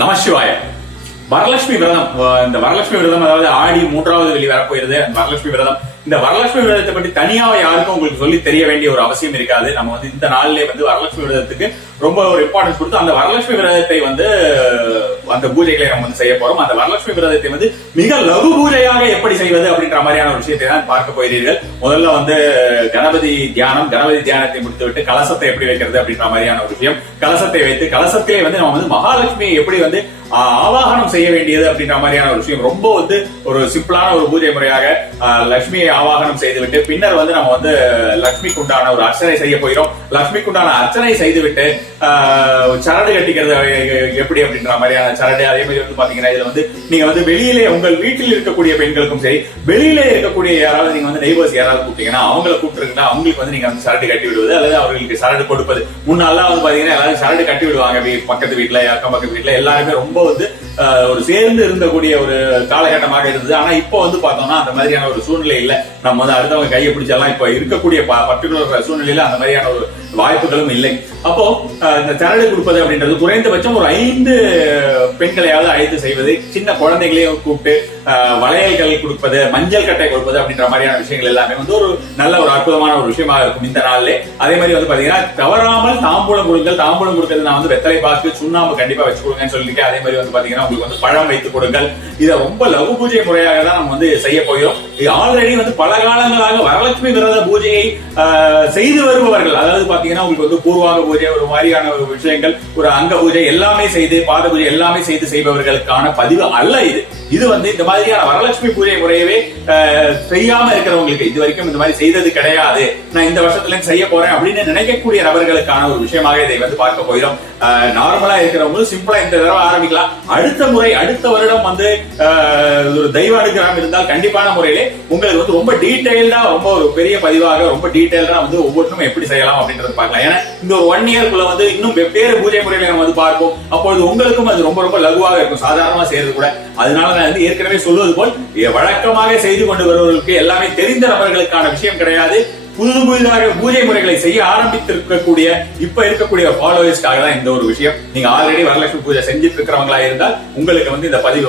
நமசிவாய. வரலட்சுமி விரதம். இந்த வரலட்சுமி விரதம் அதாவது ஆடி 3வது வெள்ளி வரப்போயிருது. வரலட்சுமி விரதம், இந்த வரலட்சுமி விரதத்தை பற்றி தனியாக யாருக்கும் உங்களுக்கு சொல்லி தெரிய வேண்டிய ஒரு அவசியம் இருக்காது. நம்ம இந்த நாளிலே வரலட்சுமி விரதத்துக்கு ரொம்ப ஒரு இம்பார்ட்டன்ஸ் கொடுத்து அந்த வரலட்சுமி விரதத்தை அந்த பூஜைகளை நம்ம செய்ய போறோம். அந்த வரலட்சுமி விரதத்தை மிக லகு பூஜையாக எப்படி செய்வது அப்படின்ற மாதிரியான ஒரு விஷயத்தை தான் பார்க்க போகிறீர்கள். முதல்ல கணபதி தியானம், கணபதி தியானத்தை முடித்துவிட்டு கலசத்தை எப்படி வைக்கிறது அப்படின்ற மாதிரியான ஒரு விஷயம். கலசத்தை வைத்து கலசத்திலே நம்ம மகாலட்சுமியை எப்படி ஆவாகனம் செய்ய வேண்டியது அப்படின்ற மாதிரியான ஒரு விஷயம். ரொம்ப ஒரு சிம்பிளான ஒரு பூஜை முறையாக லட்சுமியை ஆவாகனம் செய்துவிட்டு பின்னர் நம்ம லட்சுமிக்கு உண்டான ஒரு அர்ச்சனை செய்ய போகிறோம். லட்சுமிக்கு உண்டான அர்ச்சனை செய்துவிட்டு சரடு கட்டிக்கிறது எப்படி அப்படின்ற மாதிரியான சரடு. அதே மாதிரி பாத்தீங்கன்னா இதுல நீங்க வெளியிலே உங்கள் வீட்டில் இருக்கக்கூடிய பெண்களுக்கும் சரி, வெளியிலே இருக்கக்கூடிய யாராவது நீங்க நெய்பர்ஸ் யாராவது கூப்பிட்டீங்கன்னா அவங்களை கூப்பிட்டுருக்கீங்கன்னா அவங்களுக்கு நீங்க சரடு கட்டி விடுவது அல்லது அவர்களுக்கு சரடு கொடுப்பது. முன்னாலாம் பாத்தீங்கன்னா எல்லாரும் சரடு கட்டி விடுவாங்க. பக்கத்து வீட்டுல, அக்கம் பக்கத்து வீட்டுல எல்லாருமே ரொம்ப ஒரு சேர்ந்து இருந்தக்கூடிய ஒரு காலகட்டமாக இருந்தது. ஆனா இப்போ பார்த்தோம்னா அந்த மாதிரியான ஒரு சூழ்நிலை இல்ல. நம்ம அடுத்தவங்க கையை பிடிச்செல்லாம் இப்ப இருக்கக்கூடிய பர்டிகுலர் சூழ்நிலையில அந்த மாதிரியான ஒரு வாய்ப்புகளும் இல்லை. அப்போ இந்த சரடு கொடுப்பது அப்படின்றது குறைந்தபட்சம் ஒரு 5 பெண்களையாவது அழைத்து செய்வது, சின்ன குழந்தைகளையும் கூப்பிட்டு வளையல்கள் கொடுப்பது, மஞ்சள் கட்டை கொடுப்பது அப்படின்ற மாதிரியான விஷயங்கள் எல்லாமே ஒரு நல்ல ஒரு அற்புதமான ஒரு விஷயமாக இருக்கும் இந்த நாள்ல. அதே மாதிரி பாத்தீங்கன்னா தவறாமல் தாம்பூலம் கொடுங்கள். தாம்பூலம் கொடுக்கிறது நான் வெத்தலை பாக்கு, சுண்ணாம்பு கண்டிப்பா வச்சு கொடுங்கன்னு சொல்லிருக்கேன். அதே மாதிரி பாத்தீங்கன்னா உங்களுக்கு பழம் வைத்துக் கொடுங்கள். இதை ரொம்ப லகு பூஜை முறையாக தான் நம்ம செய்ய போகிறோம். ஆல்ரெடி பல காலங்களாக வரலட்சுமி விரத பூஜையை செய்து வருபவர்கள், அதாவது பாத்தீங்கன்னா உங்களுக்கு பூர்வாக பூஜை ஒரு மாதிரியான ஒரு விஷயங்கள், ஒரு அங்க பூஜை எல்லாமே செய்து, பாத பூஜை எல்லாமே செய்து செய்பவர்களுக்கான பதிவு அல்ல இது. இது இந்த மாதிரியான வரலட்சுமி பூஜை முறையவே செய்யாம இருக்கிறவங்களுக்கு, இது வரைக்கும் இந்த மாதிரி செய்தது கிடையாது, நான் இந்த வருஷத்துல செய்ய போறேன் அப்படின்னு நினைக்கக்கூடிய நபர்களுக்கான ஒரு விஷயமாக இதை பார்க்க போகிறோம். நார்மலா இருக்கிறவங்க சிம்பிளா இந்த தடவை ஆரம்பிக்கலாம். அடுத்த முறை, அடுத்த வருடம் ஒரு தெய்வ அனுகிரகம் இருந்தால் கண்டிப்பான முறையிலே உங்களுக்கு ரொம்ப டீடைல்டா, ரொம்ப ஒரு பெரிய பதிவாக ரொம்ப டீடைல்டா ஒவ்வொன்றும் எப்படி செய்யலாம் அப்படின்றது பார்க்கலாம். ஏன்னா இந்த ஒரு 1 இயர்க்குள்ள இன்னும் வெவ்வேறு பூஜை முறைகளை நம்ம பார்ப்போம். அப்பொழுது உங்களுக்கும் அது ரொம்ப ரொம்ப லகுவாக இருக்கும், சாதாரணமா செய்யறது கூட. அதனால நான் ஏற்கனவே சொல்வது போல் வழக்கமாக செய்து கொண்டு வருவதற்கு எல்லாமே தெரிந்த நபர்களுக்கான விஷயம் கிடையாது. புதிதாக பூஜை முறைகளை செய்ய ஆரம்பித்திருக்கக்கூடிய இப்ப இருக்கக்கூடிய ஃபாலோவர்ஸ்க்காக தான் இந்த ஒரு விஷயம். நீங்க ஆல்ரெடி வரலட்சுமி பூஜை செஞ்சிட்டு இருக்கிறவங்களா இருந்தால் உங்களுக்கு இந்த பதிவு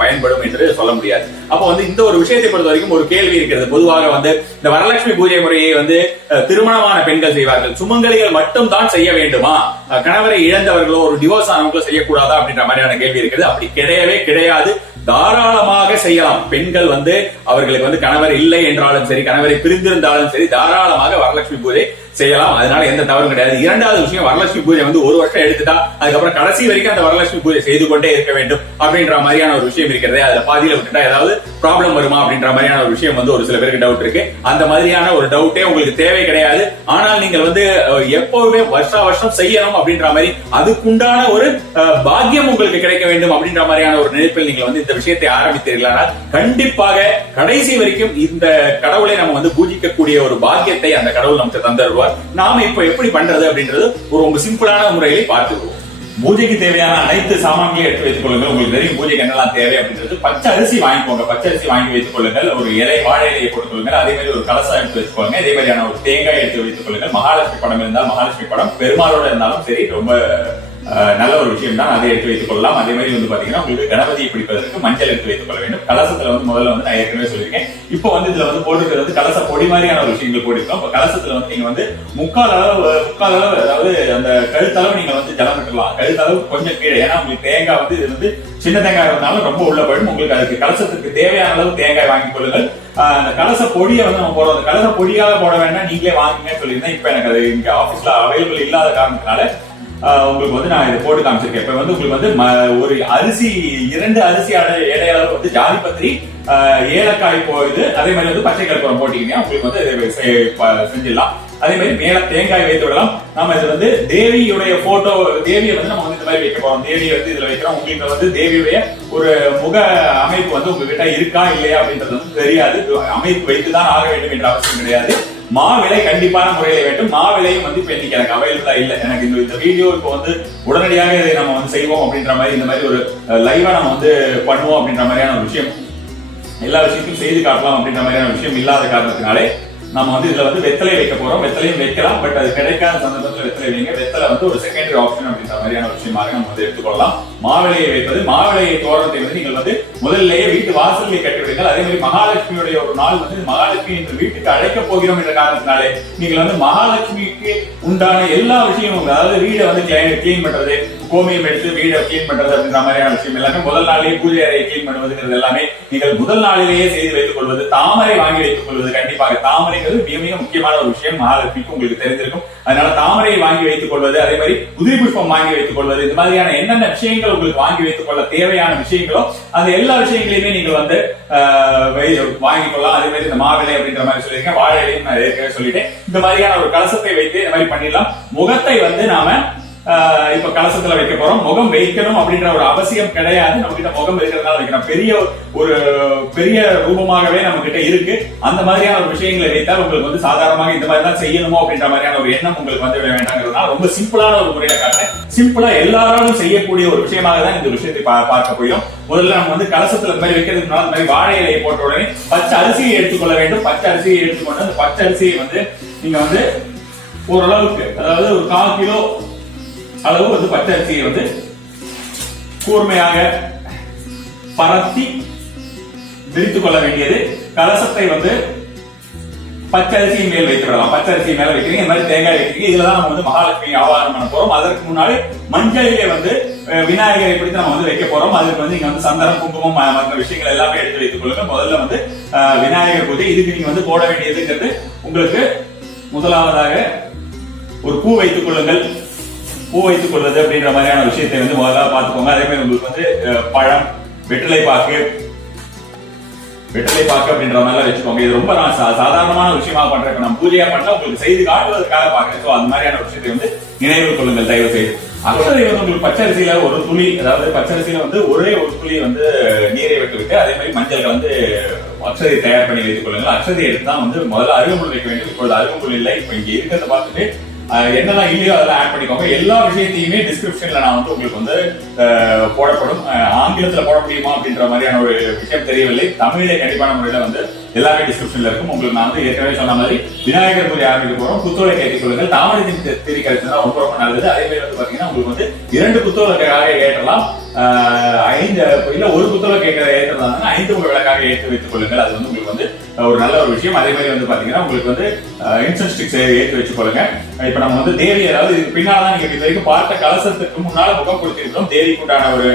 பயன்படும் என்று சொல்ல முடியாது. அப்ப இந்த ஒரு விஷயத்தை பொறுத்த வரைக்கும் ஒரு கேள்வி இருக்கிறது. பொதுவாக இந்த வரலட்சுமி பூஜை முறையை திருமணமான பெண்கள் செய்வார்கள். சுமங்கலிகள் மட்டும் தான் செய்ய வேண்டுமா, கணவரை இழந்தவர்களோ ஒரு டிவோர்ஸ் ஆனவங்களோ செய்யக்கூடாதா அப்படின்ற மாதிரியான கேள்வி இருக்குது. அப்படி கிடையவே கிடையாது. தாராளமாக செய்யலாம். பெண்கள் அவர்களுக்கு கணவர் இல்லை என்றாலும் சரி, கணவரை பிரிந்திருந்தாலும் சரி, தாராளமாக வரலட்சுமி பூஜை செய்யலாம். அதனால எந்த தவறும் கிடையாது. இரண்டாவது விஷயம், வரலட்சுமி பூஜை 1 வருஷம் எடுத்துட்டா அதுக்கப்புறம் கடைசி வரைக்கும் அந்த வரலட்சுமி பூஜை செய்து கொண்டே இருக்க வேண்டும் அப்படின்ற மாதிரியான ஒரு விஷயம் இருக்கிறது. அதுல பாதியில விட்டுட்டா ஏதாவது ப்ராப்ளம் வருமா அப்படின்ற மாதிரியான ஒரு விஷயம் ஒரு சில பேருக்கு டவுட் இருக்கு. அந்த மாதிரியான ஒரு டவுட்டே உங்களுக்கு தேவை கிடையாது. ஆனால் நீங்கள் எப்பவுமே வருஷம் செய்யணும் அப்படின்ற மாதிரி, அதுக்குண்டான ஒரு பாக்கியம் உங்களுக்கு கிடைக்க வேண்டும் அப்படின்ற மாதிரியான ஒரு நினைப்பில் நீங்கள் இந்த விஷயத்தை ஆரம்பித்தீர்களானால் கண்டிப்பாக கடைசி வரைக்கும் இந்த கடவுளை நம்ம பூஜிக்கக்கூடிய ஒரு பாக்கியத்தை அந்த கடவுள் நமக்கு தந்தருவார். நாம இப்ப எப்படி பண்றது அப்படின்றது ரொம்ப சிம்பிளான முறையிலே பார்த்துக்குவோம். பூஜைக்கு தேவையான அனைத்து சாமான்களையும் எடுத்து வைத்துக் கொள்ளுங்கள். உங்களுக்கு தெரியும் பூஜைக்கு என்னெல்லாம் தேவை அப்படின்றது. பச்சை அரிசி வாங்கிக்கோங்க. பச்சை அரிசி வாங்கி வைத்துக் கொள்ளுங்கள். ஒரு இலை, வாழை இலையை போட்டுக் கொள்ளுங்கள். அதே மாதிரி ஒரு கலசம் எடுத்து வைத்துக் கொள்ளுங்க. இதே மாதிரியான ஒரு தேங்காய் எடுத்து வைத்துக் கொள்ளுங்கள். மகாலட்சுமி படம் இருந்தால் மகாலட்சுமி படம், பெருமாளோட இருந்தாலும் சரி, ரொம்ப நல்ல ஒரு விஷயம் தான், அதை எடுத்து வைத்துக் கொள்ளலாம். அதே மாதிரி பாத்தீங்கன்னா உங்களுக்கு கணபதியை பிடிப்பதற்கு மஞ்சள் எடுத்து வைத்துக் கொள்ள வேண்டும். கலசத்துல முதல்ல நான் ஏற்கனவே சொல்லியிருக்கேன். இப்போ இதுல போட்டுக்கிறது கலச பொடி மாதிரியான ஒரு விஷயங்கள் போட்டிருக்கோம். கலசத்துல நீங்க முக்கால் அளவு, அதாவது அந்த கழுத்தளவு நீங்க ஜலம் விட்டுலாம். கழுத்தளவு கொஞ்சம் கீழே, ஏன்னா உங்களுக்கு தேங்காய் இது சின்ன தேங்காய் இருந்தாலும் ரொம்ப உள்ள போயிடும். உங்களுக்கு அதுக்கு கலசத்துக்கு தேவையான அளவு தேங்காய் வாங்கிக் கொள்ளுங்கள். அந்த கலச பொடியை நம்ம போடுறோம். அந்த கலச பொடியாக போட வேண்டாம், நீங்களே வாங்குங்க சொல்லியிருந்தேன். இப்ப எனக்கு அது இங்க ஆபீஸ்ல அவைலபிள் இல்லாத காரணத்தினால உங்களுக்கு நான் இதை போட்டு காமிச்சிருக்கேன். இப்ப உங்களுக்கு ஒரு அரிசி, 2 அரிசி எடையளவு ஜாதிபத்திரி, ஏலக்காய் போகுது. அதே மாதிரி பச்சை கற்பூரம் போட்டீங்கன்னா உங்களுக்கு செஞ்சிடலாம். அதே மாதிரி மேல தேங்காய் வைத்து விடலாம். நம்ம இது தேவியுடைய போட்டோ, தேவியை நம்ம இந்த மாதிரி வைக்க போறோம். தேவியை இதுல வைக்கிறோம். உங்களுக்கு தேவியுடைய ஒரு முக அமைப்பு உங்ககிட்ட இருக்கா இல்லையா அப்படின்றது தெரியாது. அமைப்பு வைத்துதான் ஆக வேண்டும் என்ற அவசியம் கிடையாது. மாவிலை கண்டிப்பான முறையில வேண்டும். மாவிலையும் இப்ப இன்னைக்கு எனக்கு அவைலபிளா இல்ல. எனக்கு இந்த வீடியோ இப்போ உடனடியாக இதை நம்ம செய்வோம் அப்படின்ற மாதிரி, இந்த மாதிரி ஒரு லைவா நம்ம பண்ணுவோம் அப்படின்ற மாதிரியான ஒரு விஷயம், எல்லா விஷயத்தையும் செய்து காட்டலாம் அப்படின்ற மாதிரியான விஷயம் இல்லாத காரணத்தினாலே நம்ம இதுல வெத்தலை வைக்க போறோம். வெத்தலையும் வைக்கலாம், பட் அது கிடைக்காத சந்தர்ப்பத்தில் வெத்தலை வைங்க. வெத்தலை ஒரு செகண்டரி ஆப்ஷன் அப்படின்ற மாதிரியான விஷயமாக நம்ம எடுத்துக்கொள்ளலாம். மாவிளையை வைப்பது. மாவிளையை தோரணத்தை வந்து நீங்கள் வந்து முதல்லேயே வீட்டு வாசலிலே கட்டிவிடுங்கள். அதே மாதிரி மகாலட்சுமியுடைய ஒரு நாள் வந்து மகாலட்சுமி என்று வீட்டுக்கு அழைக்க போகிறோம் என்ற காரணத்தினாலே நீங்கள் வந்து மகாலட்சுமிக்கு உண்டான எல்லா விஷயமும், அதாவது வீடை வந்து கிளீன் பண்றது, கோமியம் எடுத்து வீடை கிளீன் பண்றது அப்படின்ற மாதிரியான விஷயம் எல்லாமே முதல் நாளிலேயே பூஜை அறையை கிளீன் பண்ணுவதுங்கிறது எல்லாமே நீங்கள் முதல் நாளிலேயே செய்து வைத்துக் கொள்வது. தாமரை வாங்கி வைத்துக் கொள்வது, கண்டிப்பாக தாமரைங்கிறது மிக மிக முக்கியமான ஒரு விஷயம், மகாலட்சுமிக்கு உங்களுக்கு தெரிஞ்சிருக்கும். அதனால தாமரையை வாங்கி வைத்துக் கொள்வது, அதே மாதிரி உதிரி புஷ்பம் வாங்கி வைத்துக் கொள்வது, இந்த மாதிரியான என்னென்ன விஷயங்கள் உங்களுக்கு வாங்கி வைத்துக் கொள்ள தேவையான விஷயங்களோ அந்த எல்லா விஷயங்களையுமே நீங்கள் வந்து வாங்கிக் கொள்ளலாம். அதே மாதிரி இந்த மாவிளை அப்படின்ற மாதிரி சொல்லியிருக்கேன், வாழை இலையும் நான் ஏற்கனவே சொல்லிட்டேன். இந்த மாதிரியான ஒரு கலசத்தை வைத்து இந்த மாதிரி பண்ணிடலாம். முகத்தை வந்து நாம இப்ப கலசத்துல வைக்க போறோம். முகம் வைக்கணும் அப்படின்ற ஒரு அவசியம் கிடையாது. நம்ம கிட்ட முகம் இருக்கிறதுனால வைக்கிறோம். பெரிய ரூபமாகவே நம்ம கிட்ட இருக்கு. அந்த மாதிரியான ஒரு விஷயங்களை வைத்தால் உங்களுக்கு வந்து சாதாரணமாக இந்த மாதிரி தான் செய்யணுமோ அப்படின்ற மாதிரியான ஒரு எண்ணம் உங்களுக்கு வந்து வேண்டாங்கிறதுனால ரொம்ப சிம்பிளான ஒரு முறையில காட்டுறேன். சிம்பிளா எல்லாராலும் செய்யக்கூடிய ஒரு விஷயமாக தான் இந்த விஷயத்தை பார்க்க போயிடும். முதல்ல நம்ம வந்து கலசத்துல இந்த மாதிரி வைக்கிறதுக்கு முன்னாடி இந்த மாதிரி வாழை இலையை போட்ட உடனே பச்சை அரிசியை எடுத்துக்கொள்ள வேண்டும். பச்சை அரிசியை எடுத்துக்கொண்டு அந்த பச்சை அரிசியை வந்து நீங்க வந்து ஓரளவுக்கு, அதாவது ஒரு 1/4 கிலோ அளவு வந்து பச்சை அரிசியை வந்து கூர்மையாக பரத்தி விரித்துக் கொள்ள வேண்டியது. கலசத்தை வந்து பச்சை அரிசியின் மேல் வைத்துவிடலாம். பச்சை அரிசி மேல வைக்கிறீங்க, இந்த மாதிரி தேங்காய் வைக்கிறீங்க. இதுலதான் நம்ம வந்து மகாலட்சுமி ஆவாகனம் பண்ண போறோம். அதற்கு முன்னாடி மஞ்சளிலே வந்து விநாயகரை பிடித்து நம்ம வந்து வைக்க போறோம். அதுக்கு வந்து நீங்க வந்து சந்தனம், குங்குமம் மற்ற விஷயங்கள் எல்லாமே எடுத்து வைத்துக் கொள்ளுங்க. முதல்ல வந்து விநாயகர் பூஜை. இதுக்கு நீங்க வந்து போட வேண்டியதுங்கிறது உங்களுக்கு முதலாவதாக ஒரு பூ வைத்துக் கொள்ளுங்கள். பூ வைத்துக் கொள்வது அப்படின்ற மாதிரியான விஷயத்தை வந்து முதல்ல பார்த்துக்கோங்க. அதே மாதிரி உங்களுக்கு வந்து பழம், வெற்றிலை பாக்கு அப்படின்ற மாதிரி வச்சுக்கோங்க. இது ரொம்ப நான் சாதாரணமான விஷயமா பண்றேன். நம்ம பூஜையா பண்ணல, உங்களுக்கு செய்து காட்டுவதற்காக பாக்குறேன். சோ அந்த மாதிரியான விஷயத்தை வந்து நினைவு கொள்ளுங்கள் தயவு செய்து. அக்ஷதை வந்து உங்களுக்கு பச்சரிசியில ஒரு துளி, அதாவது பச்சரிசியில வந்து ஒரே ஒரு துளி வந்து நீரை விட்டு அதே மாதிரி மஞ்சள் வந்து அக்ஷதை தயார் பண்ணி வைத்துக் கொள்ளுங்கள். அக்ஷதை எடுத்து தான் வந்து முதல்ல அருகம்புல் வைக்க வேண்டும். இப்பொழுது அருகம்புல் இல்லை. இப்ப இங்க இருக்கிறத பார்த்துட்டு என்னெல்லாம் இல்லையோ அதெல்லாம் ஆட் பண்ணிக்கோங்க. எல்லா விஷயத்தையுமே டிஸ்கிரிப்ஷன்ல நான் வந்து உங்களுக்கு வந்து போடப்படும். ஆங்கிலத்துல போட முடியுமா அப்படின்ற மாதிரியான ஒரு விஷயம் தெரியவில்லை. தமிழிலே கண்டிப்பான முறையில வந்து எல்லாமே டிஸ்கிரிப்ஷன்ல இருக்கும். உங்களுக்கு நான் வந்து ஏற்கனவே சொன்ன மாதிரி விநாயகர் பூஜை ஆரம்பிக்க போறோம். குத்தோலை கேட்டுக் கொள்ளுங்கள். தாமரை திரி கழிச்சா ரொம்ப ரொம்ப நல்லது. அதே மாதிரி வந்து பாத்தீங்கன்னா உங்களுக்கு வந்து 2 குத்தோலைக்காக ஏற்றலாம். 5 இல்ல ஒரு குத்தோலை ஏற்றலாம். 5 விளக்காக ஏற்றி வைத்துக் கொள்ளுங்கள். அது வந்து உங்களுக்கு வந்து ஒரு நல்ல ஒரு விஷயம். அதே மாதிரி வந்து பாத்தீங்கன்னா உங்களுக்கு வந்து இன்சென்ஸ் ஸ்டிக்ஸ் ஏற்றி வச்சு கொள்ளுங்க. இப்ப நம்ம வந்து தேவி, அதாவது இதுக்கு பின்னால்தான் நீங்க இது வரைக்கும் பார்த்த கலசத்துக்கு முன்னால முகம் கொடுத்திருக்கிறோம். தேவிக்கு உண்டான ஒரு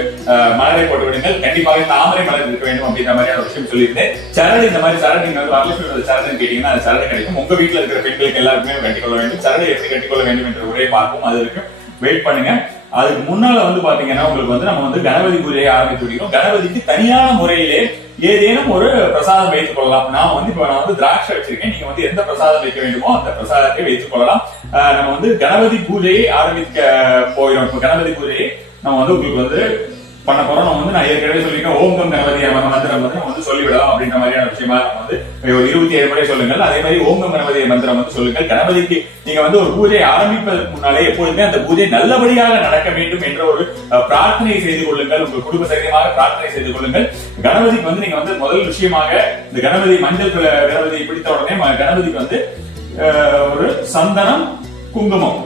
மலரை போட்டு விடுங்கள். கண்டிப்பாக தாமரை மலர் இருக்க வேண்டும் அப்படின்ற மாதிரியான விஷயம் சொல்லியிருந்தேன். சரடு, இந்த மாதிரி சரடு நீங்க வந்து வரலட்சுமி சரடுன்னு கேட்டீங்கன்னா அது சரடு கிடைக்கும். உங்க வீட்டுல இருக்கிற பெண்களுக்கு எல்லாருக்குமே கட்டிக்கொள்ள வேண்டும். சரடு எப்படி கட்டிக்கொள்ள வேண்டும் என்ற உரையை பார்ப்போம். அது வரைக்கும் வெயிட் பண்ணுங்க. அதுக்கு முன்னால வந்து பாத்தீங்கன்னா உங்களுக்கு வந்து நம்ம வந்து கணபதி பூஜையை ஆரம்பித்து விடுகிறோம். கணபதிக்கு தனியான முறையிலே ஏதேனும் ஒரு பிரசாதம் வைத்துக் கொள்ளலாம். நான் வந்து திராட்சை வச்சிருக்கேன். நீங்க வந்து எந்த பிரசாதம் வைக்க வேண்டுமோ அந்த பிரசாதத்தை வைத்துக் கொள்ளலாம். நம்ம வந்து கணபதி பூஜையை ஆரம்பிக்க போயிடும். இப்ப கணபதி பூஜையை நம்ம வந்து உங்களுக்கு வந்து பண்ண போறோம். நம்ம வந்து நான் ஏற்கனவே சொல்லியிருக்கேன், ஓம் கம் கணபதி மந்திரம் வந்து நம்ம வந்து சொல்லிவிடலாம் அப்படின்ற மாதிரியான விஷயமா நம்ம வந்து ஒரு 27 முறை சொல்லுங்கள். அதே மாதிரி ஓம் கம் கணபதி மந்திரம் வந்து சொல்லுங்கள். கணபதிக்கு நீங்க வந்து ஒரு பூஜை ஆரம்பிப்பதற்கு முன்னாலே எப்பொழுதுமே அந்த பூஜை நல்லபடியாக நடக்க வேண்டும் என்ற ஒரு பிரார்த்தனை செய்து கொள்ளுங்கள். உங்கள் குடும்ப சகிதமாக பிரார்த்தனை செய்து கொள்ளுங்கள். கணபதிக்கு வந்து நீங்க வந்து முதல் விஷயமாக இந்த கணபதி மஞ்சள் கணபதியை பிடித்த உடனே கணபதிக்கு வந்து ஒரு சந்தனம், குங்குமம்,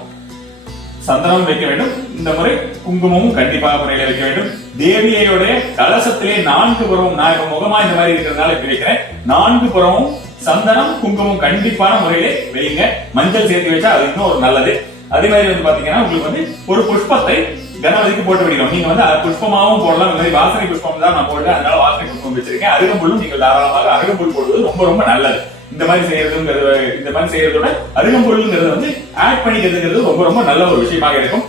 சந்தனம் வைக்க வேண்டும். இந்த முறை குங்குமமும் கண்டிப்பாக முறையில வைக்க வேண்டும். தேவியோட கலசத்திலே 4 புறமும், நான் இப்ப முகமா இந்த மாதிரி இருக்கிறதுனால இப்படி வைக்கிறேன், 4 புறமும் சந்தனம், குங்குமம் கண்டிப்பான முறையிலே வைங்க. மஞ்சள் சேர்த்து வச்சா அது இன்னும் ஒரு நல்லது. அதே மாதிரி வந்து பாத்தீங்கன்னா உங்களுக்கு வந்து ஒரு புஷ்பத்தை கணபதிக்கு போட்டு விடுகிறோம். நீங்க வந்து புஷ்பமாவும் போடலாம். இந்த மாதிரி வாசனை புஷ்பம் தான் நான் போடுறேன், அதனால வாசனை புஷ்பம் வச்சிருக்கேன். அருகம்புல்லும் நீங்கள் தாராளமாக அருகம்புல் போடுவது ரொம்ப ரொம்ப நல்லது. இந்த மாதிரி செய்யறதோட அருகம்புல்ங்கிறது வந்து ஆட் பண்ணிக்கிறதுங்கிறது ரொம்ப ரொம்ப நல்ல ஒரு விஷயமாக இருக்கும்.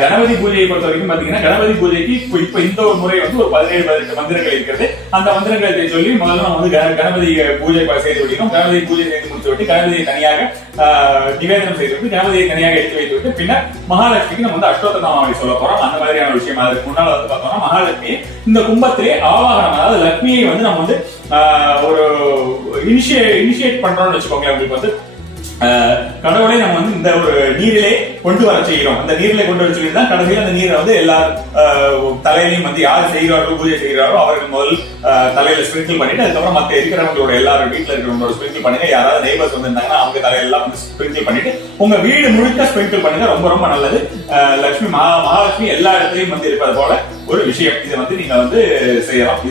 கணபதி பூஜையை பொறுத்த வரைக்கும் பாத்தீங்கன்னா கணபதி பூஜைக்கு இப்ப இந்த ஒரு முறை வந்து ஒரு 17-18 மந்திரங்கள் இருக்கிறது. அந்த மந்திரங்களை சொல்லி முதல்ல நம்ம வந்து கணபதி பூஜை செய்து விடுகிறோம். கணபதி பூஜை செய்து முடித்து விட்டு கணபதியை தனியாக நிவேதனம் செய்து விட்டு கணபதியை தனியாக எடுத்து வைத்து விட்டு பின்னர் மகாலட்சுமிக்கு நம்ம வந்து அஷ்டோத்தரநாமாவளி சொல்ல போறோம். அந்த மாதிரியான விஷயம். அதுக்கு முன்னால வந்து பார்த்தோம்னா மகாலட்சுமி இந்த கும்பத்திலே ஆவாகனம், அதாவது லட்சுமியை வந்து நம்ம வந்து ஒரு இனிஷியேட் பண்றோம்னு வச்சுக்கோங்களேன். உங்களுக்கு வந்து கடவுளை நம்ம வந்து இந்த ஒரு நீரிலே கொண்டு வர செய்கிறோம். அந்த நீரிலே கொண்டு வர செய்கிறது தான் கடைசியில் அந்த நீரை வந்து எல்லா தலையிலையும் வந்து யார் செய்கிறாரோ பூஜை செய்கிறாரோ அவர்கள் முதல் தலையில ஸ்பிரிங்கிள் பண்ணிட்டு அதுக்கப்புறம் மத்த இருக்கிறவங்களோட எல்லாரும் வீட்டுல இருக்கிறவங்களோட ஸ்பிரிங்கிள் பண்ணுங்க. யாராவது நெய்பர்ஸ் வந்திருந்தாங்கன்னா அவங்க தலையெல்லாம் வந்து ஸ்பிரிங்கிள் பண்ணிட்டு உங்க வீடு முழுக்க ஸ்பிரிங்கிள் பண்ணுங்க. ரொம்ப ரொம்ப நல்லது. லட்சுமி மகாலட்சுமி எல்லா இடத்துலயும் வந்து இருப்பது போல ஒரு விஷயம். இதை வந்து நீங்க வந்து செய்யலாம்.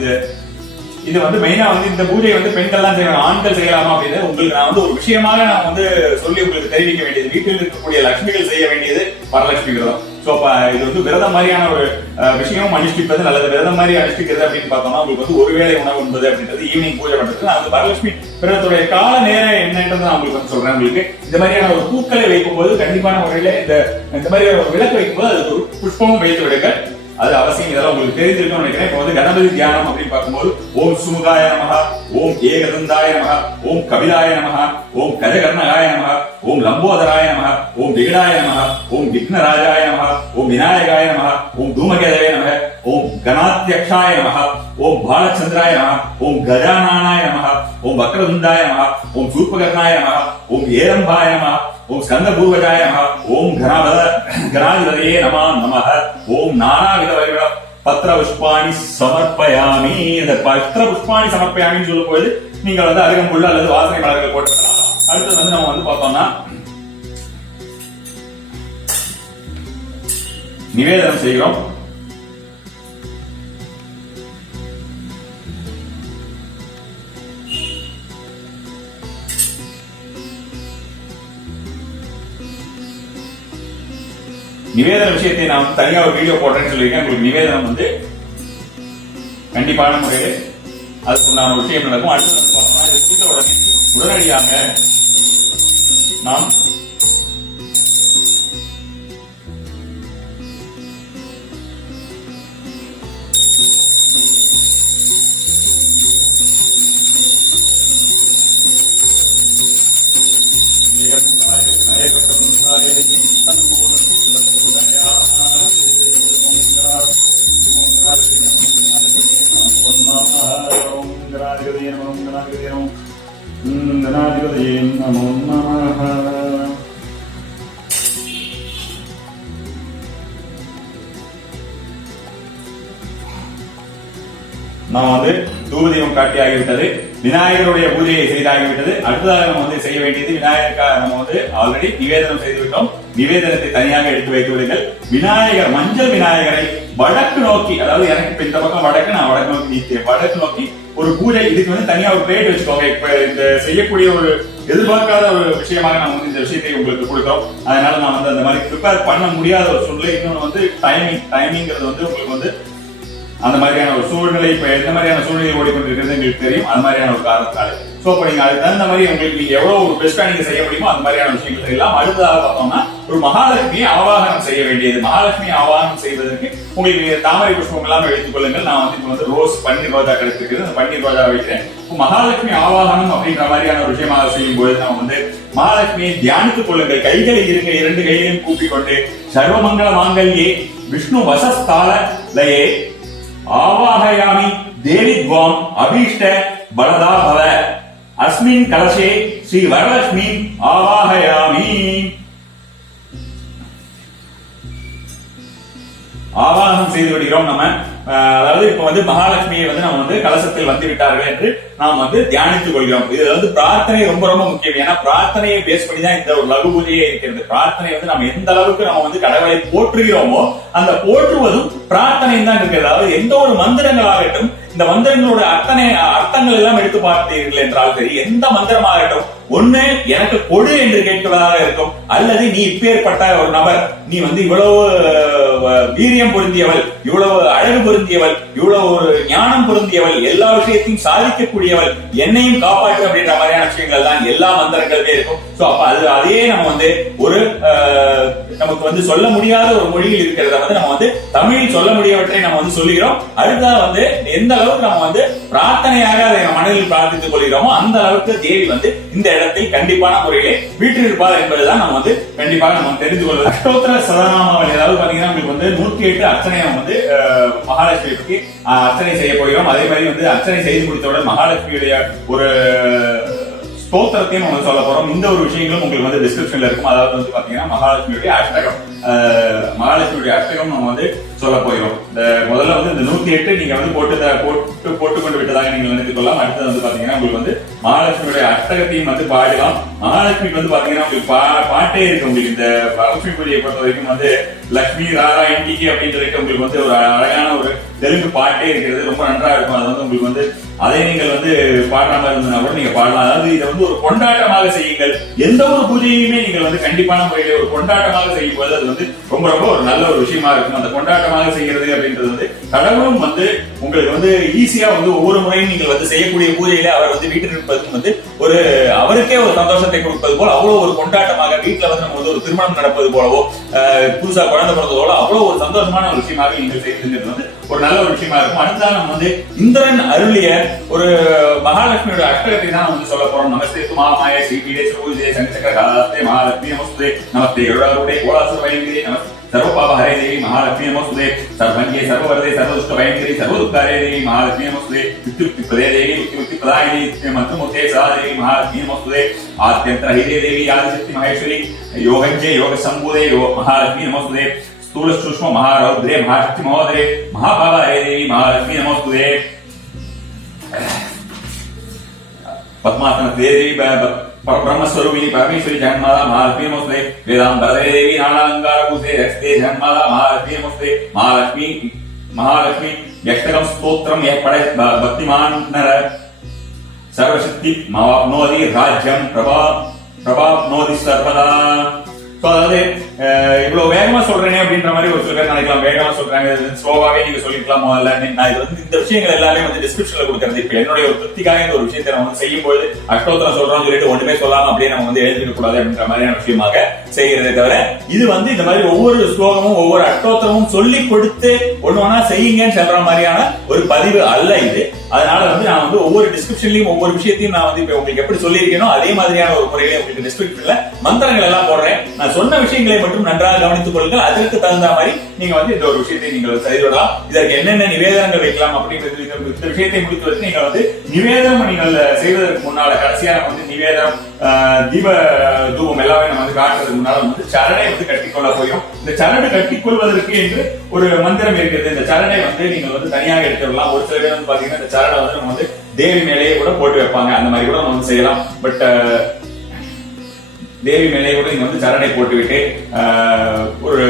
இது வந்து மெயினா வந்து இந்த பூஜை வந்து பெண்கள் தான் செய்யணும், ஆண்கள் செய்யலாமா அப்படின்னு உங்களுக்கு நான் வந்து ஒரு விஷயமாக நான் வந்து சொல்லி உங்களுக்கு தெரிவிக்க வேண்டியது. வீட்டில் இருக்கக்கூடிய லட்சுமிகள் செய்ய வேண்டியது வரலட்சுமி விரதம். சோ இது வந்து விரதம் மாதிரியான ஒரு விஷயமும் அனுஷ்டிப்பது நல்லது. விரதம் மாதிரி அனுஷ்டிக்கிறது அப்படின்னு பார்த்தோம்னா உங்களுக்கு வந்து ஒருவேளை உணவு என்பது அப்படின்றது ஈவினிங் பூஜை பண்றது. அந்த வரலட்சுமி விரதத்துடைய கால நேரம் என்னன்றது நான் உங்களுக்கு வந்து சொல்றேன். உங்களுக்கு இந்த மாதிரியான ஒரு பூக்களை வைக்கும் போது கண்டிப்பான முறையில இந்த மாதிரி ஒரு விளக்கு வைக்கும் போது அதுக்கு ஒரு புஷ்பமும் வைத்து விடுங்க. அது அவசியம். இதெல்லாம் உங்களுக்கு தெரிஞ்சிருக்கும்னு நினைக்கிறேன். இப்போ வந்து கணபதி தியானம் அப்படின்னு பார்க்கும்போது ஓம் சுமுகாய நமஹ, ஓம் ஏகதந்தாய நமஹ, ஓம் கபிலாய நமஹ, ஓம் கஜகர்ணகாய நமஹ, ஓம் லம்போதராய நமஹ, ஓம் விகடாய நமஹ, ஓம் விக்னராஜாய நமஹ, ஓம் விநாயகாய நமஹ, ஓம் தூமகேதவே நமஹ, ஓம் கணாத்யக்ஷாய நமஹ, ஓம் பாலச்சந்திராய நமஹ, ஓம் கஜானனாய நமஹ, ஓம் வக்ரதுண்டாய நமஹ, ஓம் சூர்பகர்ணாய நமஹ, ஓம் ஏரம்பாய நமஹ, ஓம் ஸ்கந்த பூர்வஜாய நமஹ, ஓம் கணாதிபதயே நமः, ஓம் நானாவித வகைகள பத்திர புஷ்பாணி சமர்ப்பயாமி. இந்த பத்திர புஷ்பாணி சமர்ப்பயாமின்னு சொல்லும் போது நீங்க வந்து அருகம்புல் அல்லது வாசனை மலர்கள் போட்டுக்கலாம். அடுத்து வந்து நம்ம வந்து பார்த்தோம்னா நிவேதனம் செய்கிறோம். நிவேதன விஷயத்தை நான் தனியா ஒரு வீடியோ போடுறேன்னு சொல்லியிருக்கேன். உங்களுக்கு நிவேதனம் வந்து கண்டிப்பான முறையில் அதுக்குண்டான ஒரு விஷயம் நடக்கும். அடுத்து வந்து பார்த்தோம்னா இது செய்த உடனே உடனடியாக நாம் நாம் வந்து தூபதீபம் காட்டி ஆகிவிட்டது. விநாயகருடைய பூஜையை செய்தாகிவிட்டது. அடுத்ததாக நம்ம வந்து செய்ய வேண்டியது விநாயகருக்காக நம்ம வந்து ஆல்ரெடி நிவேதனம் செய்து விட்டோம். நிவேதனத்தை தனியாக எடுத்து வைத்து விடுங்கள். விநாயகர் மஞ்சள் விநாயகரை வடக்கு நோக்கி, அதாவது எனக்கு இந்த பக்கம் வடக்கு, நான் வடக்கு நோக்கி நீத்தேன், வடக்கு நோக்கி ஒரு பூஜை. இதுக்கு வந்து தனியா ஒரு பிளேட் வச்சுக்கோங்க. இப்ப இந்த செய்யக்கூடிய ஒரு எதிர்பார்க்காத ஒரு விஷயமாக நம்ம வந்து இந்த விஷயத்தை உங்களுக்கு கொடுக்கிறோம். அதனால நான் வந்து அந்த மாதிரி ப்ரிப்பேர் பண்ண முடியாத ஒரு சூழ்நிலை. இன்னொன்று வந்து டைமிங்கிறது வந்து உங்களுக்கு வந்து அந்த மாதிரியான ஒரு சூழ்நிலை, இப்ப எந்த மாதிரியான சூழ்நிலை ஓடிக்கொண்டிருக்கிறது எங்களுக்கு தெரியும். அந்த மாதிரியான ஒரு காரணத்தால் சோ அப்ப நீங்க அதுக்கு தகுந்த மாதிரி உங்களுக்கு நீங்க எவ்வளவு ஒரு பெஸ்டா நீங்க செய்ய முடியுமோ அந்த மாதிரியான விஷயங்கள் செய்யலாம். அடுத்ததாக பார்த்தோம்னா ஒரு மகாலட்சுமியை ஆவாகனம் செய்ய வேண்டியது. மகாலட்சுமியை ஆவாகனம் செய்வதற்கு உங்களுக்கு தாமரை புஷ்பம் எல்லாம் வைத்துக் கொள்ளுங்கள். நான் வந்து இப்ப வந்து ரோஸ் பன்னீர் ரோஜா கிடைத்திருக்கிறது. அந்த பன்னீர் ரோஜா வைக்கிறேன். மகாலட்சுமி ஆவாகனம் அப்படின்ற மாதிரியான ஒரு விஷயமாக செய்யும் போது நம்ம வந்து மகாலட்சுமியை தியானித்துக் கொள்ளுங்கள். கைகளை இருங்க, இரண்டு கைகளையும் கூப்பிக் கொண்டு சர்வமங்கல மாங்கல்யே விஷ்ணு வசஸ்தால லயே ஆவாஹயாமி தேவி துவாம் அபீஷ்ட பலதா பவ அஸ்மின் கலசே ஸ்ரீ வரலட்சுமி ஆவாஹயாமி. ஆவாகனம் செய்து விடுகிறோம் நம்ம. அதாவது இப்ப வந்து மகாலட்சுமியை வந்து நம்ம வந்து கலசத்தில் வந்து விட்டார்கள் என்று நாம் வந்து தியானித்துக் கொள்கிறோம். இது வந்து பிரார்த்தனை ரொம்ப ரொம்ப முக்கியம். ஏன்னா பிரார்த்தனையை பேஸ் பண்ணி தான் இந்த ஒரு லகு பூஜையே இருக்கிறது. பிரார்த்தனை வந்து நம்ம எந்த அளவுக்கு நம்ம வந்து கடவுளை போற்றுகிறோமோ அந்த போற்றுவதும் பிரார்த்தனையும் தான் இருக்கிறது. அதாவது எந்த ஒரு மந்திரங்கள் ஆகட்டும், இந்த மந்திரங்களோட அர்த்தங்கள் எல்லாம் எடுத்து பார்த்தீர்கள் என்றால் சரி, எந்த மந்திரமாகட்டும், ஒண்ணு எனக்கு கொடு என்று கேட்கிறதாக இருக்கும், அல்லது நீ இப்பேற்பட்ட ஒரு நபர், நீ வந்து இவ்வளவு வீரியம் பொருந்தியவள், இவ்வளவு அழகு பொருந்தியவள், இவ்வளவு ஒரு ஞானம் பொருந்தியவள், எல்லா விஷயத்தையும் சாதிக்கக்கூடியவள், என்னையும் காப்பாற்று அப்படின்ற மாதிரியான விஷயங்கள் தான் எல்லா மந்திரங்களுமே இருக்கும். சோ அப்ப அதே நம்ம வந்து ஒரு நமக்கு வந்து சொல்ல முடியாத ஒரு மொழியில் இருக்கிறத வந்து நம்ம வந்து தமிழில் சொல்ல முடியவற்றை நம்ம வந்து சொல்லுகிறோம். அடுத்தா வந்து எந்த அளவுக்கு நம்ம வந்து பிரார்த்தனையாக அதை மனதில் பிரார்த்தித்துக் கொள்கிறோமோ அந்த அளவுக்கு தேவி வந்து இந்த இடத்தில் கண்டிப்பான முறையிலே வீட்டில் இருப்பார் என்பதுதான் நம்ம வந்து கண்டிப்பாக நம்ம தெரிந்து கொள்வது. அஷ்டோத்திர சதநாமாவளி, அதாவது பாத்தீங்கன்னா உங்களுக்கு வந்து 108 அர்ச்சனையை வந்து மகாலட்சுமிக்கு அர்ச்சனை செய்ய போகிறோம். அதே மாதிரி வந்து அர்ச்சனை செய்து முடித்தவுடன் மகாலட்சுமியுடைய ஒரு ஸ்தோத்திரத்தையும் நம்ம சொல்ல போறோம். இந்த ஒரு விஷயங்களும் உங்களுக்கு வந்து டிஸ்கிரிப்ஷன்ல இருக்கும். அதாவது வந்து பாத்தீங்கன்னா மகாலட்சுமியுடைய அஷ்டகம், மகாலட்சுமியுடைய அஷ்டகம் நம்ம வந்து சொல்ல போயிடும். இந்த முதல்ல வந்து இந்த 108 நீங்க வந்து போட்டுக்கொண்டு விட்டதாக நீங்கள் நினைத்துக் கொள்ளலாம். அடுத்தது வந்து பாத்தீங்கன்னா உங்களுக்கு வந்து மகாலட்சுமியுடைய அஷ்டகத்தையும் வந்து பாடலாம். மகாலட்சுமிக்கு வந்து பாத்தீங்கன்னா உங்களுக்கு பாட்டே இருக்கு. உங்களுக்கு இந்த வரலட்சுமி பூஜையை பொறுத்த வரைக்கும் வந்து லட்சுமி ராரா என்டிகி அப்படின்னு சொல்லிட்டு உங்களுக்கு வந்து ஒரு அழகான ஒரு தெலுங்கு பாட்டே இருக்கிறது. ரொம்ப நன்றா இருக்கும். அது வந்து உங்களுக்கு வந்து அதை நீங்கள் வந்து பாடாம இருந்ததுனா கூட நீங்க பாடலாம். அதாவது இதை வந்து ஒரு கொண்டாட்டமாக செய்யுங்கள். எந்த ஒரு பூஜையுமே நீங்கள் வந்து கண்டிப்பான முறையில ஒரு கொண்டாட்டமாக செய்யும் போது அது வந்து ரொம்ப ரொம்ப ஒரு நல்ல ஒரு விஷயமா இருக்கும். அந்த கொண்டாட்டமாக செய்யறது அப்படின்றது வந்து கடவுளும் வந்து உங்களுக்கு வந்து ஈஸியா வந்து ஒவ்வொரு முறையும் நீங்கள் வந்து செய்யக்கூடிய பூஜையில அவர் வந்து வீட்டில் இருப்பதும் வந்து ஒரு அவருக்கே ஒரு சந்தோஷத்தை கொடுப்பது போல அவ்வளவு ஒரு கொண்டாட்டமாக வீட்டுல வந்து நம்ம வந்து ஒரு திருமணம் நடப்பது போலவோ புதுசா குழந்தை பிறந்தது போல அவ்வளவு ஒரு சந்தோஷமான ஒரு விஷயமாக நீங்கள் செய்திருக்கிறது வந்து ஒரு நல்ல ஒரு விஷயமா இருக்கும். அடுத்ததான் நம்ம வந்து இந்திரன் அருளிய ஒரு மகாலட்சுமியோட அஷ்டகத்தை தான் வந்து சொல்ல போறோம். நமஸ்தே மகாமாய ஸ்ரீ பீடே சர்வஜே சங்கச்சக்கர காலஸ்தே மகாலட்சுமி நமஸ்தே நமஸ்தே கருடாருடே கோலாசுர பயங்கரி நமஸ்தே सर्वपाप हरे देवी महालक्ष्मी नमोस्तुते सर्वज्ञे सर्ववरदे सर्वदुष्ट भयंकरी सर्वदुःखारे देवी महालक्ष्मी नमोस्तुते मुक्ति प्रदे देवी मुक्ति प्रदायिनी मंत्रमुक्ते सदा देवी महालक्ष्मी नमोस्तुते आद्यंतर हिरे देवी आदिशक्ति महेश्वरी योगज्ञे योग संबुदे महालक्ष्मी नमोस्तुते स्थूल सूक्ष्म महारौद्रे महाशक्ति महोदरे महापाप हरे देवी महालक्ष्मी नमोस्तुते पद्मासन देवी ब्रह्म स्वरूपिणी परमेश्वरी जन्माला महालक्ष्मी नमोस्तुते वेदांबर देवी नानालंकार पूजे रस्ते जन्माला महालक्ष्मी नमोस्तुते महालक्ष्मी यष्टकम स्तोत्रम यह पढ़े भक्तिमान नर सर्वशक्ति मावाप्नोति राज्यम प्रभाप्नोति सर्वदा. அதாவது இவ்வளவு வேகமா சொல்றேனே அப்படின்ற மாதிரி ஒரு சில பேர் நினைக்கலாம். வேகமா சொல்றாங்க, ஸ்லோவாவே நீங்க சொல்லிக்கலாம் முதல்ல. நான் இது வந்து இந்த விஷயங்கள் எல்லாமே வந்து டிஸ்கிரிப்ஷன்ல கொடுக்கறது. இப்ப என்னுடைய ஒரு திருப்திக்காக இந்த ஒரு விஷயத்தை நம்ம வந்து செய்யும்போது அஷ்டோத்திரம் சொல்றோம்னு சொல்லிட்டு ஒண்ணுமே சொல்லாம அப்படியே நம்ம வந்து எழுதிக்க கூடாது அப்படின்ற மாதிரியான விஷயமாக செய்யறதை தவிர இது வந்து இந்த மாதிரி ஒவ்வொரு ஸ்லோகமும் ஒவ்வொரு அஷ்டோத்திரமும் சொல்லி கொடுத்து ஒண்ணு செய்யுங்கன்னு சொல்ற மாதிரியான ஒரு பதிவு அல்ல இது. அதனால வந்து நான் வந்து ஒவ்வொரு டிஸ்கிரிப்ஷன்லயும் ஒவ்வொரு விஷயத்தையும் நான் வந்து இப்ப உங்களுக்கு எப்படி சொல்லியிருக்கேனோ அதே மாதிரியான ஒரு முறையில உங்களுக்கு டிஸ்கிரிப்ஷன்ல மந்திரங்கள் எல்லாம் போடுறேன். நான் சொன்ன விஷயங்களை மட்டும் நன்றாக கவனித்துக் கொள்ளுங்கள். அதற்கு தகுந்த மாதிரி நீங்க வந்து இந்த ஒரு விஷயத்தை நீங்கள் செய்துவிடலாம். இதற்கு என்னென்ன நிவேதனங்கள் வைக்கலாம் அப்படிங்கிறது இந்த விஷயத்தை முடித்து வச்சு நீங்க வந்து நிவேதனம் நீங்கள் செய்வதற்கு முன்னால கடைசியா வந்து நிவேதனம் தீப தூபம் எல்லாமே நம்ம வந்து காட்டுறதுக்கு முன்னால வந்து சரணை வந்து கட்டிக்கொள்ள போயும். இந்த சரணை கட்டிக்கொள்வதற்கு என்று ஒரு மந்திரம் இருக்கிறது. இந்த சரணை வந்து நீங்க வந்து தனியாக எடுத்துடலாம். ஒரு சில பேர் வந்து பாத்தீங்கன்னா இந்த சரணை வந்து நம்ம வந்து தேவி மேலேயே கூட போட்டு வைப்பாங்க. அந்த மாதிரி கூட நம்ம வந்து செய்யலாம். பட் தேவி மேலே கூட நீங்க வந்து சரணை போட்டுவிட்டு ஒரு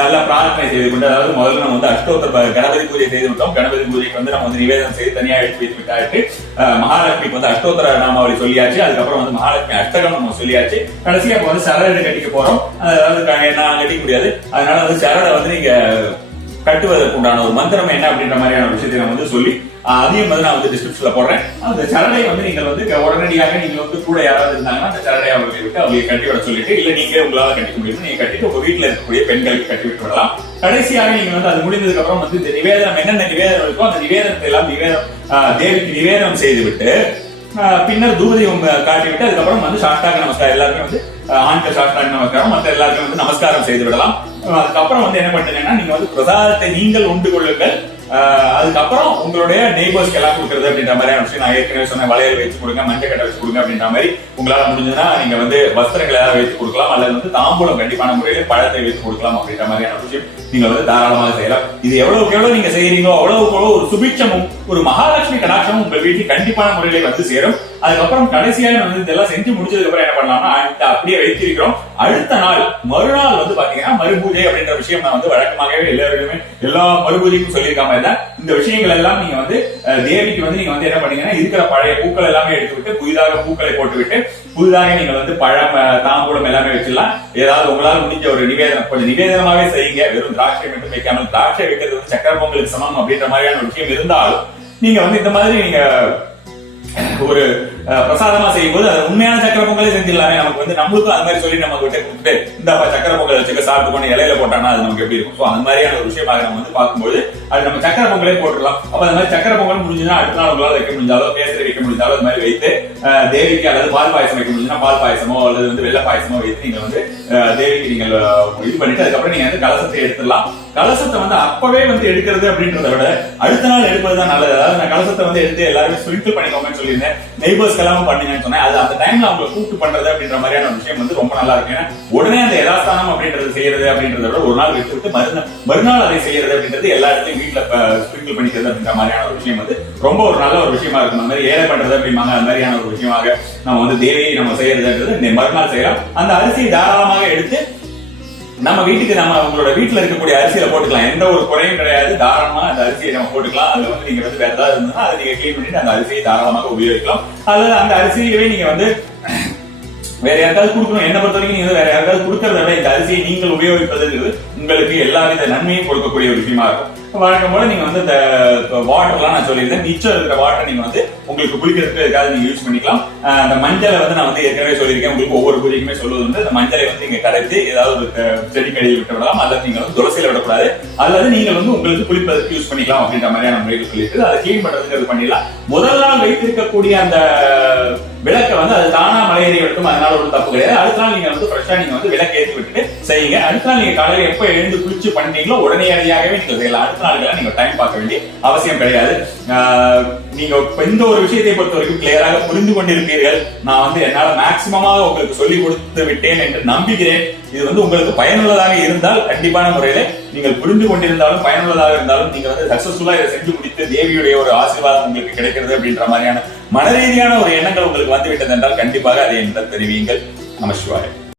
நல்ல பிரார்த்தனை செய்து கொண்டு, அதாவது முதல்ல நம்ம வந்து அஷ்டோத்திர கணபதி பூஜை செய்து விட்டோம். கணபதி பூஜைக்கு வந்து நம்ம வந்து நிவேதனம் செய்து தனியா எடுத்து வைத்து விட்டாச்சு. மகாலட்சுமிக்கு வந்து அஷ்டோத்திர நாமாவளி சொல்லியாச்சு. அதுக்கப்புறம் வந்து மகாலட்சுமி அஷ்டகம் நம்ம சொல்லியாச்சு. கடைசியா இப்ப வந்து சரடை கட்டிக்க போறோம். அதாவது நான் கட்டிக்க முடியாது. அதனால வந்து சரடை வந்து நீங்க கட்டுவதற்கு உண்டான ஒரு மந்திரம் என்ன அப்படின்ற மாதிரியான விஷயத்தை நான் வந்து சொல்லி அதையும் வந்து நான் வந்து டிஸ்கிரிப்ஷன்ல போடுறேன். அந்த சரடை வந்து நீங்கள் வந்து உடனடியாக நீங்க வந்து கூட யாராவது இருந்தாங்கன்னா அந்த சரடையை அவர்களை விட்டு அவங்களை கட்டி விட சொல்லிட்டு, இல்ல நீங்க உங்களால கட்டிக்க முடியும் நீங்க கட்டிட்டு உங்க வீட்டுல இருக்கக்கூடிய பெண்களுக்கு கட்டி விட்டு விடலாம். கடைசியாக நீங்க வந்து அது முடிந்ததுக்கு அப்புறம் வந்து இந்த நிவேதனம் என்னென்ன நிவேதனம் இருக்கோ அந்த நிவேதனத்தை எல்லாம் தேவிக்கு நிவேதனம் செய்து விட்டு பின்னர் தூபதீபம் காட்டிவிட்டு அதுக்கப்புறம் வந்து சாஷ்டாங்க நமஸ்காரம் எல்லாருமே வந்து ஆண்கள் சாஷ்டாங்க நமஸ்காரம் மற்ற எல்லாருமே வந்து நமஸ்காரம் செய்து விடலாம். அதுக்கப்புறம் வந்து என்ன பண்ணுங்கன்னா நீங்க வந்து பிரசாதத்தை நீங்கள் உண்டு கொள்ளுங்கள். அதுக்கப்புறம் உங்களுடைய நெய்பர்ஸ்க்கு எல்லாம் கொடுக்கறது அப்படின்ற மாதிரியான விஷயம் நான் ஏற்கனவே சொன்ன வளையல் வச்சு கொடுங்க, மஞ்சள் கட்டை வச்சு கொடுங்க அப்படின்ற மாதிரி உங்களால முடிஞ்சதுன்னா நீங்க வந்து வஸ்திரங்களை ஏதாவது வைத்து கொடுக்கலாம். அல்லது வந்து தாம்பூலம் கண்டிப்பான முறையில பழத்தை வைத்து கொடுக்கலாம் அப்படின்ற மாதிரியான விஷயம் நீங்க வந்து தாராளமாக செய்யலாம். இது எவ்வளவுக்கு எவ்வளவு நீங்க செய்யறீங்களோ அவ்வளவுக்கு எவ்வளவு ஒரு சுபிட்சமும் ஒரு மகாலட்சுமி கடாட்சமும் உங்க வீட்டுக்கு கண்டிப்பான முறையில வந்து சேரும். அதுக்கப்புறம் கடைசியாக வந்து இதெல்லாம் செஞ்சு முடிச்சதுக்கு அப்புறம் என்ன பண்ணலாம்னா அப்படியே வைத்திருக்கிறோம். அடுத்த நாள் மறுநாள் வந்து பாத்தீங்கன்னா மறுபூஜை அப்படின்ற விஷயம் நான் வந்து வழக்கமாகவே எல்லா மறுபூஜைக்கும் சொல்லியிருக்காம இந்த விஷயங்கள் எல்லாம் நீங்க வந்து தேவிக்கு வந்து நீங்க வந்து என்ன பண்ணீங்கன்னா இருக்கிற பழைய பூக்கள் எல்லாமே எடுத்து விட்டு புதிதாக பூக்களை போட்டு விட்டு புதிதாக நீங்க வந்து பழம் தாம்பூலம் எல்லாமே வச்சிடலாம். ஏதாவது உங்களால் முடிஞ்ச ஒரு நிவேதனம் கொஞ்சம் நிவேதனமாவே செய்யுங்க. வெறும் திராட்சை மட்டும் வைக்காமல், திராட்சை வைக்கிறது வந்து சக்கர பொங்கலுக்கு சமம் அப்படின்ற மாதிரியான ஒரு விஷயம் இருந்தாலும் நீங்க வந்து இந்த மாதிரி நீங்க ஒரு பிரசாதமா செய்யும் போது அது உண்மையான சக்கர பொங்கலே செஞ்சிடலாமே. நமக்கு வந்து நம்மளுக்கும் அது மாதிரி சொல்லி நம்ம கிட்ட கொடுத்துட்டு இந்த சக்கர பொங்கல் வச்சுக்க சாப்பிட்டு பண்ணி இலையில போட்டானா அது நமக்கு எப்படி இருக்கும். அந்த மாதிரியான ஒரு விஷயமாக நம்ம வந்து பார்க்கும்போது அது நம்ம சக்கரை பொங்கலே போட்டுடலாம். அப்ப அந்த மாதிரி சக்கரை பொங்கல் முடிஞ்சுன்னா அடுத்த நாள் உங்களால வைக்க முடிஞ்சாலோ கேசரி வைக்க முடிஞ்சாலோ அது மாதிரி வைத்து தேவிக்கு அல்லது பால் பாயசம் வைக்க முடிஞ்சுன்னா பால் பாயசமோ அல்லது வந்து வெள்ளை பாயசமோ வைத்து நீங்க வந்து தேவிக்கு நீங்கள் இது பண்ணிட்டு அதுக்கப்புறம் நீங்க வந்து கலசத்தை எடுத்துடலாம். கலசத்தை வந்து அப்பவே வந்து எடுக்கிறது அப்படின்றத விட அடுத்த நாள் எடுப்பதுதான் நல்லது. அதாவது நான் கலசத்தை வந்து எடுத்து எல்லாருமே ஸ்பிரிங்கிள் பண்ணிக்கோங்கன்னு சொல்லியிருந்தேன், நெய்பர்ஸ் எல்லாம் பண்ணுங்கன்னு சொன்னேன். அது அந்த டைம்ல அவங்களை கூப்பிட்டு பண்றது அப்படின்ற மாதிரியான விஷயம் வந்து ரொம்ப நல்லா இருக்கு. ஏன்னா உடனே அந்த யதாஸ்தானம் அப்படின்றது செய்யறது அப்படின்றத விட ஒரு நாள் விட்டு விட்டு மறுநாள் அதை செய்யறது அப்படின்றது எல்லா இடத்தையும் வீட்டுல ஸ்பிரிங்கிள் பண்ணிக்கிறது அப்படின்ற மாதிரியான ஒரு விஷயம் வந்து ரொம்ப ஒரு நல்ல ஒரு விஷயமா இருக்கும். அந்த மாதிரி ஏழை பண்றது அப்படிம்பாங்க, அந்த மாதிரியான ஒரு விஷயமாக நம்ம வந்து தேவையை நம்ம செய்யறதுன்றது மறுநாள் செய்யலாம். அந்த அரிசியை தாராளமாக எடுத்து நம்ம வீட்டுக்கு நம்ம உங்களோட வீட்டுல இருக்கக்கூடிய அரிசியில போட்டுக்கலாம், எந்த ஒரு குறையும் கிடையாது. தாராளமா அந்த அரிசியை நம்ம போட்டுக்கலாம். அதுல வந்து நீங்க வந்து வேற ஏதாவது இருந்ததுன்னா அதை நீங்க கிளீன் பண்ணிட்டு அந்த அரிசியை தாராளமாக உபயோகிக்கலாம். அல்லது அந்த அரிசியவே நீங்க வந்து வேற யாருக்காவது கொடுக்கணும். என்ன பொறுத்த வரைக்கும் நீங்க வேற யாருக்காவது கொடுக்கறத விட இந்த அரிசியை நீங்கள் உபயோகிப்பது உங்களுக்கு எல்லாவித நன்மையும் கொடுக்கக்கூடிய ஒரு விஷயமா இருக்கும். வழக்கம் போல நீங்க வந்து இந்த வாட்டர்லாம் நான் சொல்லியிருந்தேன், மிச்சம் இருக்கிற வாட்டர் நீங்க வந்து உங்களுக்கு குளிக்கிறதுக்கு எதுக்காக நீங்க யூஸ் பண்ணிக்கலாம். அந்த மஞ்சளை வந்து நான் வந்து ஏற்கனவே சொல்லியிருக்கேன், உங்களுக்கு ஒவ்வொரு பூஜைக்குமே சொல்லுவது வந்து அந்த மஞ்சளை வந்து நீங்க கரைத்து ஏதாவது ஒரு செடி கடையில் விட்டு விடலாம், அல்லது நீங்க வந்து துளசியில விடக்கூடாது, அல்லது நீங்க வந்து உங்களுக்கு குளிப்பதற்கு யூஸ் பண்ணிக்கலாம் அப்படின்ற மாதிரியான முறையில் சொல்லியிருக்கு. அதை கிளீன் பண்றதுக்கு அது பண்ணிடலாம். முதல் நாள் வைத்திருக்கக்கூடிய அந்த விளக்க வந்து அது தானா மலையேறி விட்டும், அதனால ஒரு தப்பு கிடையாது. அடுத்த நாள் நீங்க வந்து ஃப்ரெஷ்ஷா நீங்க வந்து விளக்கு ஏற்றி விட்டுட்டு செய்யுங்க. அடுத்த நாள் நீங்க காலையில எப்ப எழுந்து குளிச்சு பண்ணீங்களோ உடனடியாகவே நீங்க செய்யலாம். அடுத்த நாள்களை நீங்க டைம் பார்க்க வேண்டிய அவசியம் கிடையாது. நீங்க இந்த ஒரு விஷயத்தை பொறுத்த வரைக்கும் கிளியராக புரிந்து கொண்டிருப்பீர்கள். நான் வந்து என்னால மேக்சிமமாக உங்களுக்கு சொல்லிக் கொடுத்து விட்டேன் என்று நம்புகிறேன். இது வந்து உங்களுக்கு பயனுள்ளதாக இருந்தால் கண்டிப்பான முறையில நீங்கள் புரிந்து கொண்டிருந்தாலும் பயனுள்ளதாக இருந்தாலும் நீங்க வந்து சக்சஸ்ஃபுல்லா இதை செஞ்சு முடித்து தேவியுடைய ஒரு ஆசீர்வாதம் உங்களுக்கு கிடைக்கிறது அப்படின்ற மாதிரியான மனரீதியான ஒரு எண்ணங்கள் உங்களுக்கு வந்துவிட்டது என்றால் கண்டிப்பாக அதை என்னிடம் தெரிவியுங்கள். நமசிவாய.